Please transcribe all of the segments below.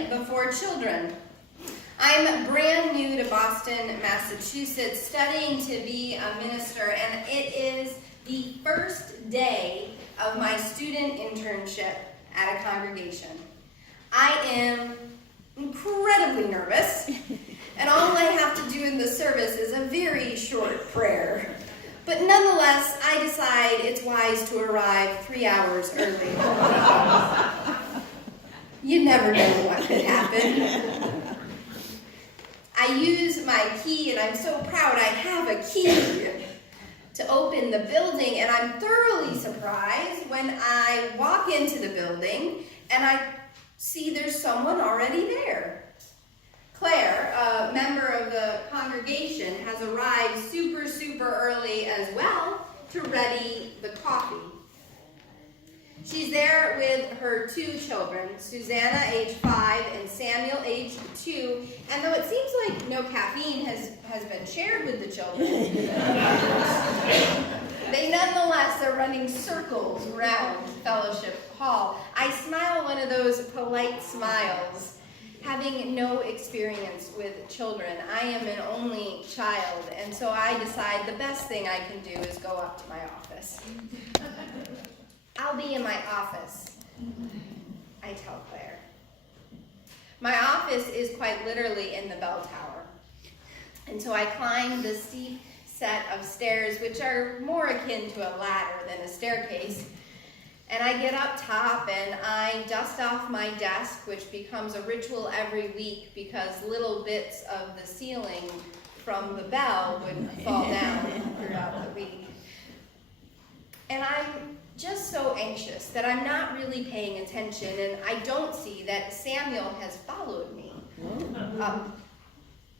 Leading Before Children. I'm brand new to Boston, Massachusetts, studying to be a minister, and it is the first day of my student internship at a congregation. I am incredibly nervous, and all I have to do in the service is a very short prayer. But nonetheless, I decide it's wise to arrive 3 hours early. You never know what could happen. I use my key, and I'm so proud I have a key to open the building, and I'm thoroughly surprised when I walk into the building and I see there's someone already there. Claire, a member of the congregation, has arrived super early as well to ready the coffee. She's there with her 2 children, Susanna, age 5, and Samuel, age 2. And though it seems like no caffeine has been shared with the children, they nonetheless are running circles around Fellowship Hall. I smile one of those polite smiles. Having no experience with children, I am an only child, and so I decide the best thing I can do is go up to my office. I'll be in my office, I tell Claire. My office is quite literally in the bell tower. And so I climb the steep set of stairs, which are more akin to a ladder than a staircase. And I get up top and I dust off my desk, which becomes a ritual every week because little bits of the ceiling from the bell would fall down throughout the week. And I'm just so anxious that I'm not really paying attention, and I don't see that Samuel has followed me up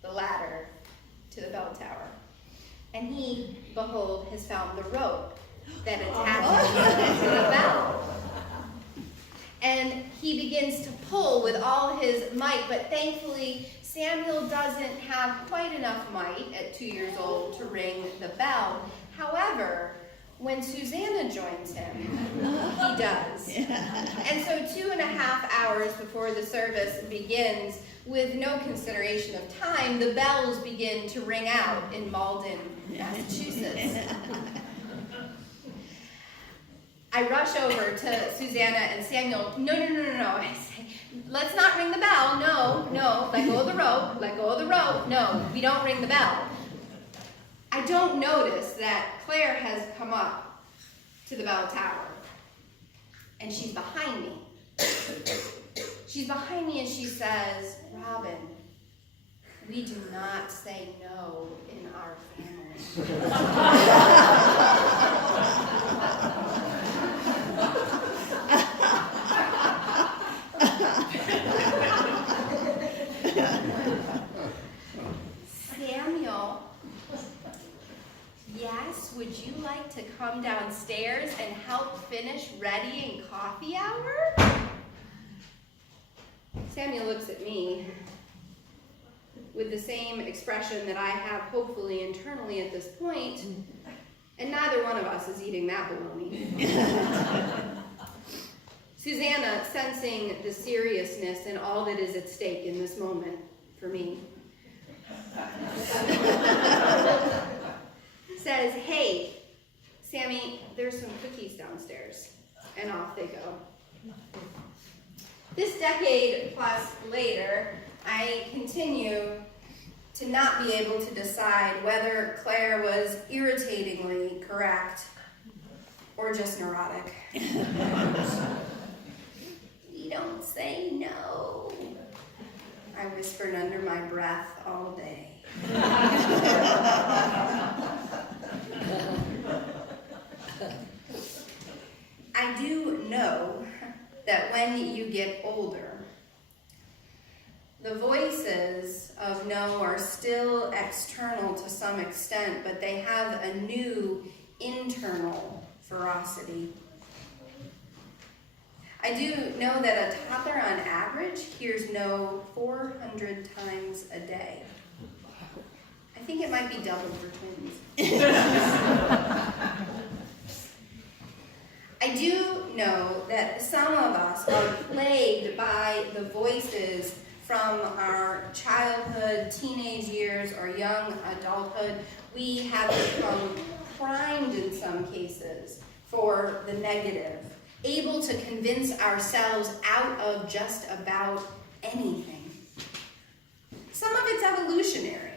the ladder to the bell tower. And he, behold, has found the rope that attaches to the bell. And he begins to pull with all his might, but thankfully Samuel doesn't have quite enough might at 2 years old to ring the bell. However, when Susanna joins him, he does. And so 2.5 hours before the service begins, with no consideration of time, the bells begin to ring out in Malden, Massachusetts. I rush over to Susanna and Samuel. No. I say, let's not ring the bell. No. Let go of the rope. No, we don't ring the bell. I don't notice that Claire has come up to the bell tower, and she's behind me. She's behind me and she says, Robin, we do not say no in our family. Samuel, yes, would you like to come downstairs and help finish readying coffee hour? Samuel looks at me with the same expression that I have hopefully internally at this point, and neither one of us is eating that bologna. Susanna, sensing the seriousness and all that is at stake in this moment for me, says, hey, Sammy, there's some cookies downstairs, and off they go. This decade plus later, I continue to not be able to decide whether Claire was irritatingly correct or just neurotic. We don't say no, I whispered under my breath all day. I do know that when you get older, the voices of no are still external to some extent, but they have a new internal ferocity. I do know that a toddler on average hears no 400 times a day. I think it might be doubled for twins. I do know that some of us are plagued by the voices We have become primed in some cases for the negative, able to convince ourselves out of just about anything. Some of it's evolutionary.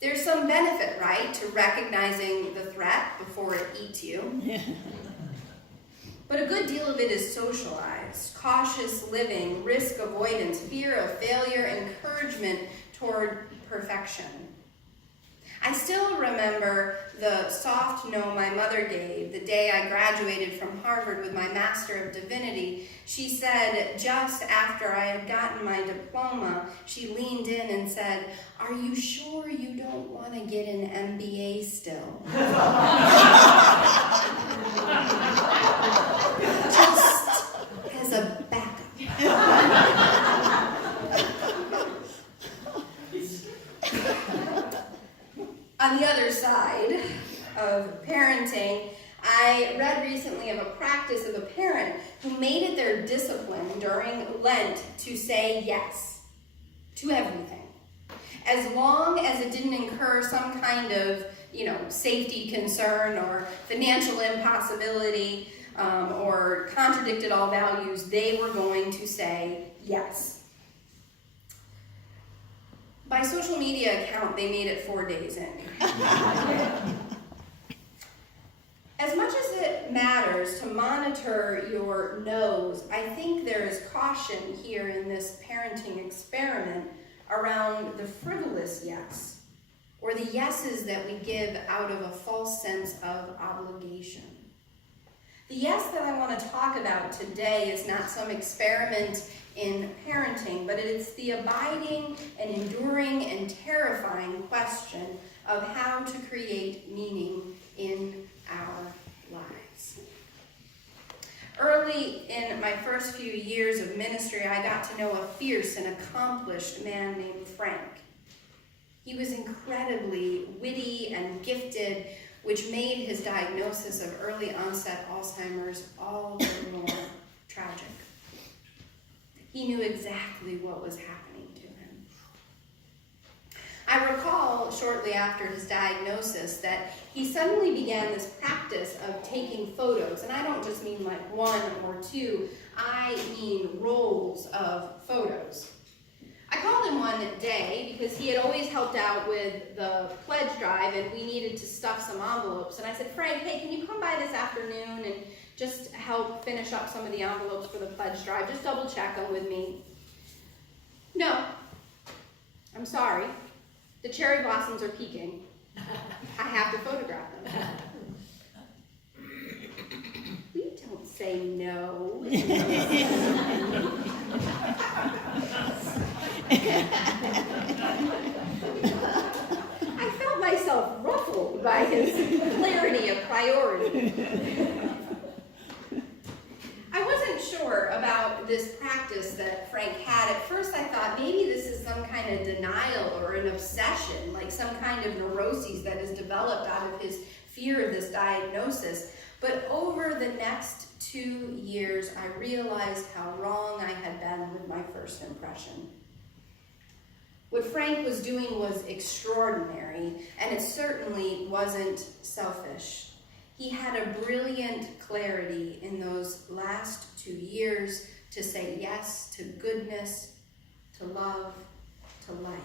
There's some benefit, right, to recognizing the threat before it eats you. But a good deal of it is socialized, cautious living, risk avoidance, fear of failure, encouragement toward perfection. I still remember the soft no my mother gave the day I graduated from Harvard with my Master of Divinity. She said, just after I had gotten my diploma, she leaned in and said, "Are you sure you don't want to get an MBA still?" Just as a backup. On the other side of parenting, I read recently of a practice of a parent who made it their discipline during Lent to say yes to everything, as long as it didn't incur some kind of, safety concern or financial impossibility or contradicted all values. They were going to say yes. By social media account, they made it 4 days in. As much as it matters to monitor your no's, I think there is caution here in this parenting experiment around the frivolous yes, or the yeses that we give out of a false sense of obligation. The yes that I want to talk about today is not some experiment in parenting, but it's the abiding and enduring and terrifying question of how to create meaning in our lives. Early in my first few years of ministry, I got to know a fierce and accomplished man named Frank. He was incredibly witty and gifted, which made his diagnosis of early onset Alzheimer's all the more tragic. He knew exactly what was happening to him. I recall shortly after his diagnosis that he suddenly began this practice of taking photos, and I don't just mean like one or two, I mean rolls of photos. I called him one day because he had always helped out with the pledge drive and we needed to stuff some envelopes. And I said, "Frank, hey, can you come by this afternoon and just help finish up some of the envelopes for the pledge drive? Just double check them with me." "No, I'm sorry. The cherry blossoms are peaking. I have to photograph them." We don't say no. I felt myself ruffled by his clarity of priority. I wasn't sure about this practice that Frank had. At first I thought maybe this is some kind of denial or an obsession, like some kind of neuroses that is developed out of his fear of this diagnosis. But over the next 2 years, I realized how wrong I had been with my first impression. What Frank was doing was extraordinary, and it certainly wasn't selfish. He had a brilliant clarity in those last 2 years to say yes to goodness, to love, to life.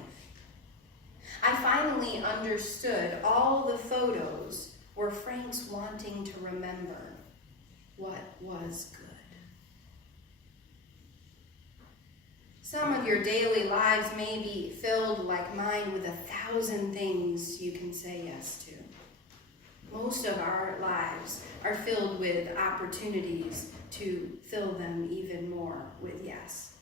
I finally understood all the photos were Frank's wanting to remember what was good. Some of your daily lives may be filled, like mine, with 1,000 things you can say yes to. Most of our lives are filled with opportunities to fill them even more with yes.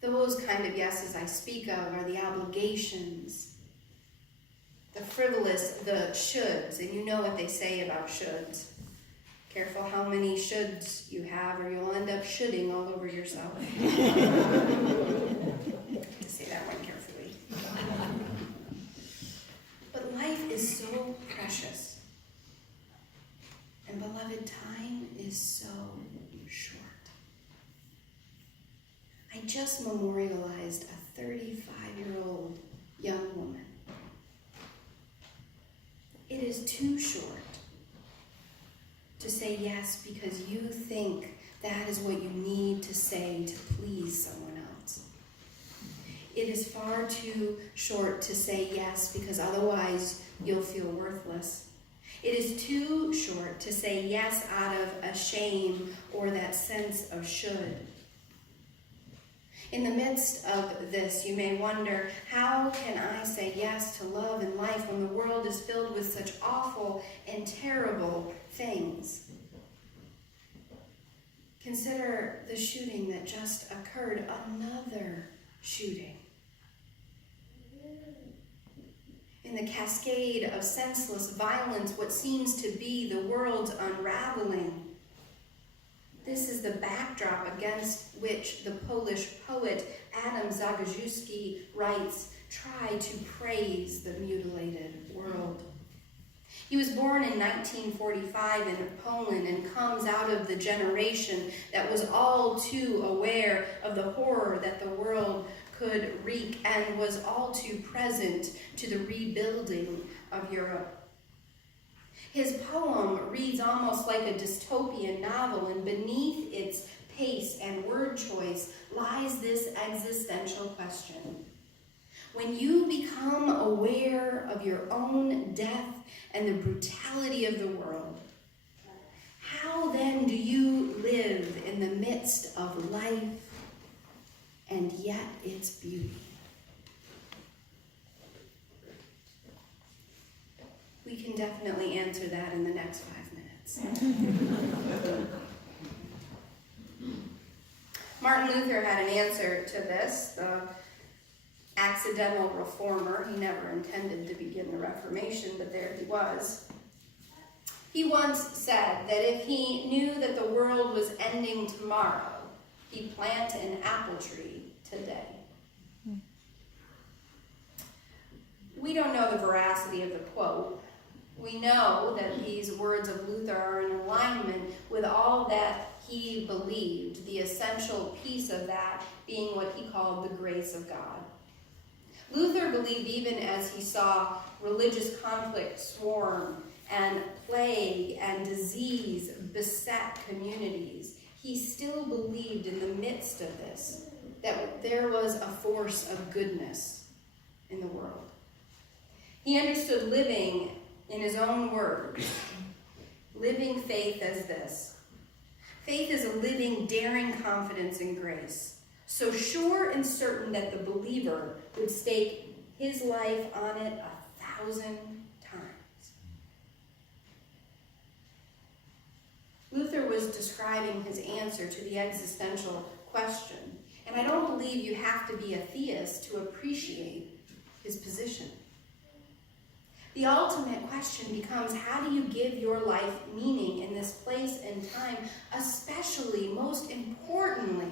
Those kind of yeses I speak of are the obligations, the frivolous, the shoulds, and you know what they say about shoulds. Careful how many shoulds you have or you'll end up shoulding all over yourself. To say that one carefully. But life is so precious. And beloved, time is so short. I just memorialized a 35-year-old young woman It is too short to say yes because you think that is what you need to say to please someone else. It is far too short to say yes because otherwise you'll feel worthless. It is too short to say yes out of a shame or that sense of should. In the midst of this, you may wonder, how can I say yes to love and life when the world is filled with such awful and terrible things? Consider the shooting that just occurred, another shooting. In the cascade of senseless violence, what seems to be the world's unraveling. This is the backdrop against which the Polish poet Adam Zagajewski writes, "Try to praise the mutilated world." He was born in 1945 in Poland and comes out of the generation that was all too aware of the horror that the world could wreak and was all too present to the rebuilding of Europe. His poem reads almost like a dystopian novel, and beneath its pace and word choice lies this existential question. When you become aware of your own death and the brutality of the world, how then do you live in the midst of life and yet its beauty? We can definitely answer that in the next 5 minutes. Martin Luther had an answer to this, the accidental reformer. He never intended to begin the Reformation, but there he was. He once said that if he knew that the world was ending tomorrow, he'd plant an apple tree today. We don't know the veracity of the quote. We know that these words of Luther are in alignment with all that he believed, the essential piece of that being what he called the grace of God. Luther believed even as he saw religious conflict swarm and plague and disease beset communities, he still believed in the midst of this that there was a force of goodness in the world. He understood living, in his own words, living faith as this. Faith is a living, daring confidence in grace, so sure and certain that the believer would stake his life on it 1,000 times. Luther was describing his answer to the existential question, and I don't believe you have to be a theist to appreciate his position. The ultimate question becomes, how do you give your life meaning in this place and time, especially, most importantly,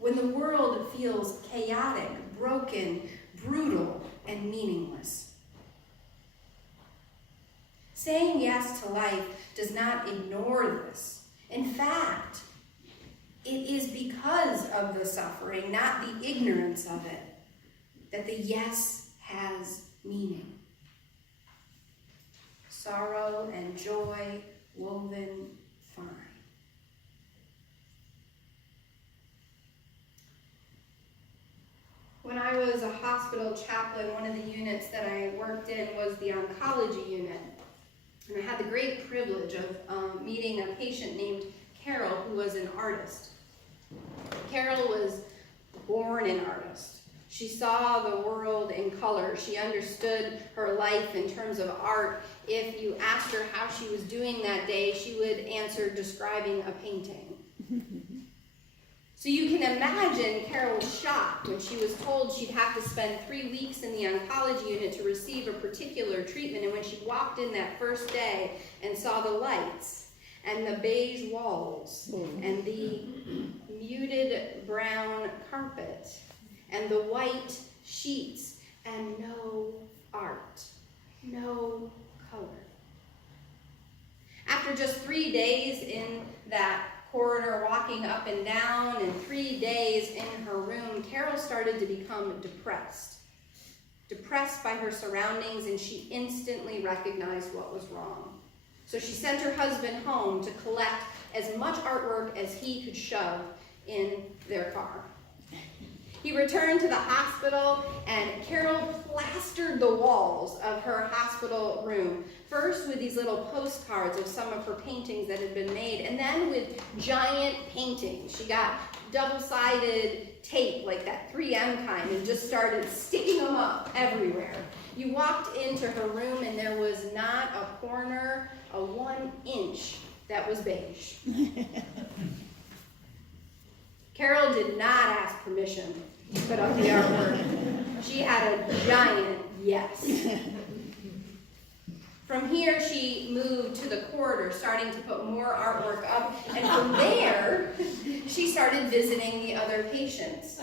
when the world feels chaotic, broken, brutal, and meaningless? Saying yes to life does not ignore this. In fact, it is because of the suffering, not the ignorance of it, that the yes has meaning. Sorrow and joy woven fine. When I was a hospital chaplain, one of the units that I worked in was the oncology unit. And I had the great privilege of meeting a patient named Carol, who was an artist. Carol was born an artist. She saw the world in color. She understood her life in terms of art. If you asked her how she was doing that day, she would answer describing a painting. So you can imagine Carol's shock when she was told she'd have to spend 3 weeks in the oncology unit to receive a particular treatment. And when she walked in that first day and saw the lights and the beige walls and the muted brown carpet and the white sheets and no art, no color. After just 3 days in that corridor, walking up and down, and 3 days in her room, Carol started to become depressed. depressed by her surroundings, and she instantly recognized what was wrong. So she sent her husband home to collect as much artwork as he could shove in their car. He returned to the hospital, and Carol plastered the walls of her hospital room, first with these little postcards of some of her paintings that had been made, and then with giant paintings. She got double-sided tape, like that 3M kind, and just started sticking them up everywhere. You walked into her room, and there was not a corner, a 1 inch that was beige. Carol did not ask permission to put up the artwork. She had a giant yes. From here, she moved to the corridor, starting to put more artwork up, and from there, she started visiting the other patients.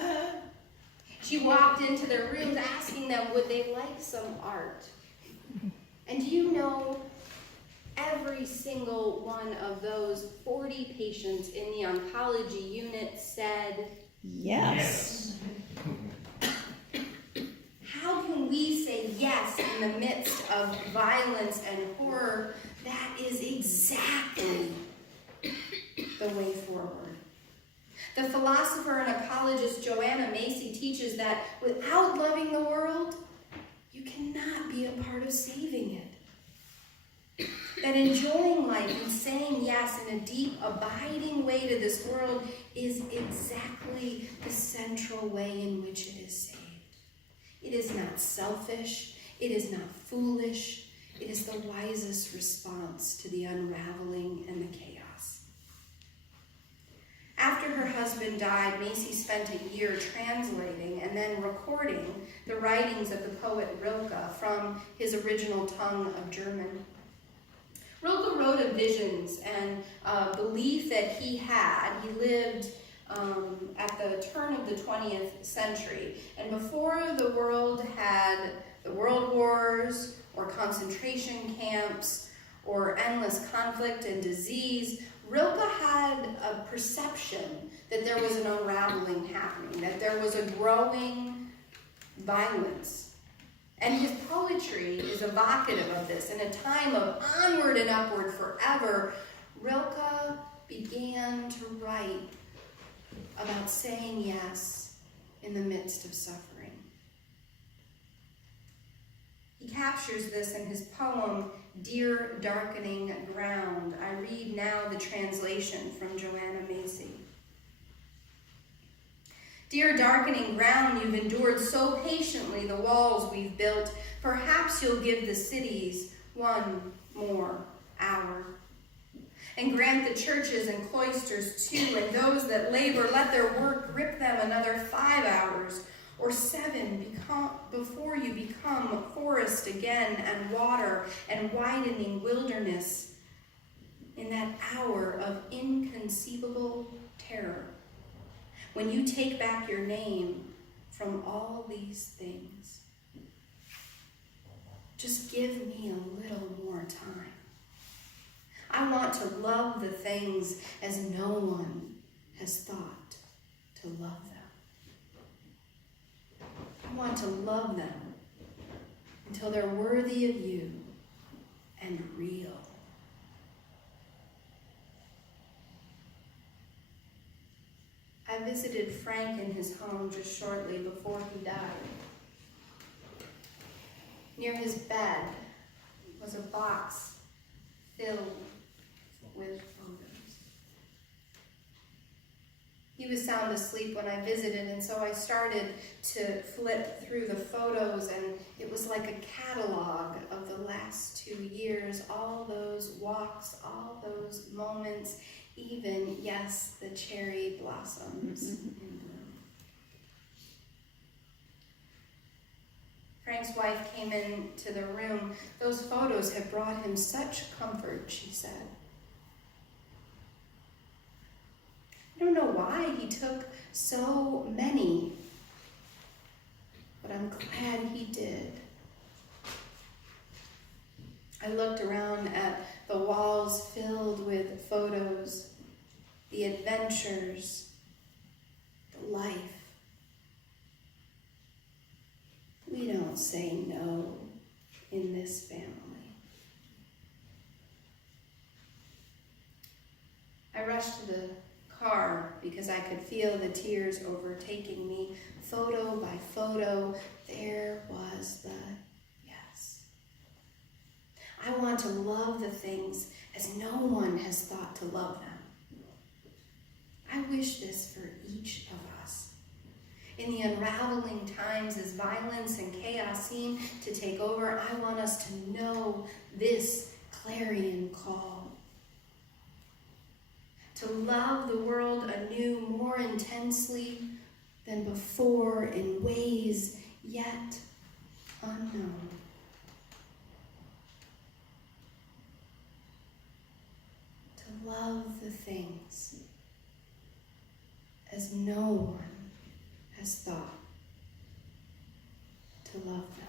She walked into their rooms asking them, would they like some art? And do you know, every single one of those 40 patients in the oncology unit said, yes. How can we say yes in the midst of violence and horror? That is exactly the way forward. The philosopher and ecologist Joanna Macy teaches that without loving the world, you cannot be a part of saving it. That enjoying life and saying yes in a deep, abiding way to this world is exactly the central way in which it is saved. It is not selfish. It is not foolish. It is the wisest response to the unraveling and the chaos. After her husband died, Macy spent a year translating and then recording the writings of the poet Rilke from his original tongue of German. Rilke wrote of visions and belief that he had. He lived at the turn of the 20th century. And before the world had the world wars or concentration camps or endless conflict and disease, Rilke had a perception that there was an unraveling happening, that there was a growing violence. And his poetry is evocative of this. In a time of onward and upward forever, Rilke began to write about saying yes in the midst of suffering. He captures this in his poem, Dear Darkening Ground. I read now the translation from Joanna Macy. Dear darkening ground, you've endured so patiently the walls we've built. Perhaps you'll give the cities one more hour. And grant the churches and cloisters too, and those that labor, let their work grip them another 5 hours or 7 before you become forest again and water and widening wilderness in that hour of inconceivable terror. When you take back your name from all these things, just give me a little more time. I want to love the things as no one has thought to love them. I want to love them until they're worthy of you and real. I visited Frank in his home just shortly before he died. Near his bed was a box filled with photos. He was sound asleep when I visited, and so I started to flip through the photos, and it was like a catalog of the last 2 years, all those walks, all those moments, even, yes, the cherry blossoms in bloom. Frank's wife came into the room. Those photos have brought him such comfort, she said. I don't know why he took so many, but I'm glad he did. I looked around at the walls filled with photos, the adventures, the life. We don't say this family. I rushed to the car because I could feel the tears overtaking me. Photo by photo, there was the yes. I want to love the things as no one has thought to love them. I wish this for each of us. In the unraveling times as violence and chaos seem to take over, I want us to know this clarion call. To love the world anew more intensely than before in ways yet unknown. To love the things as no one has thought to love them.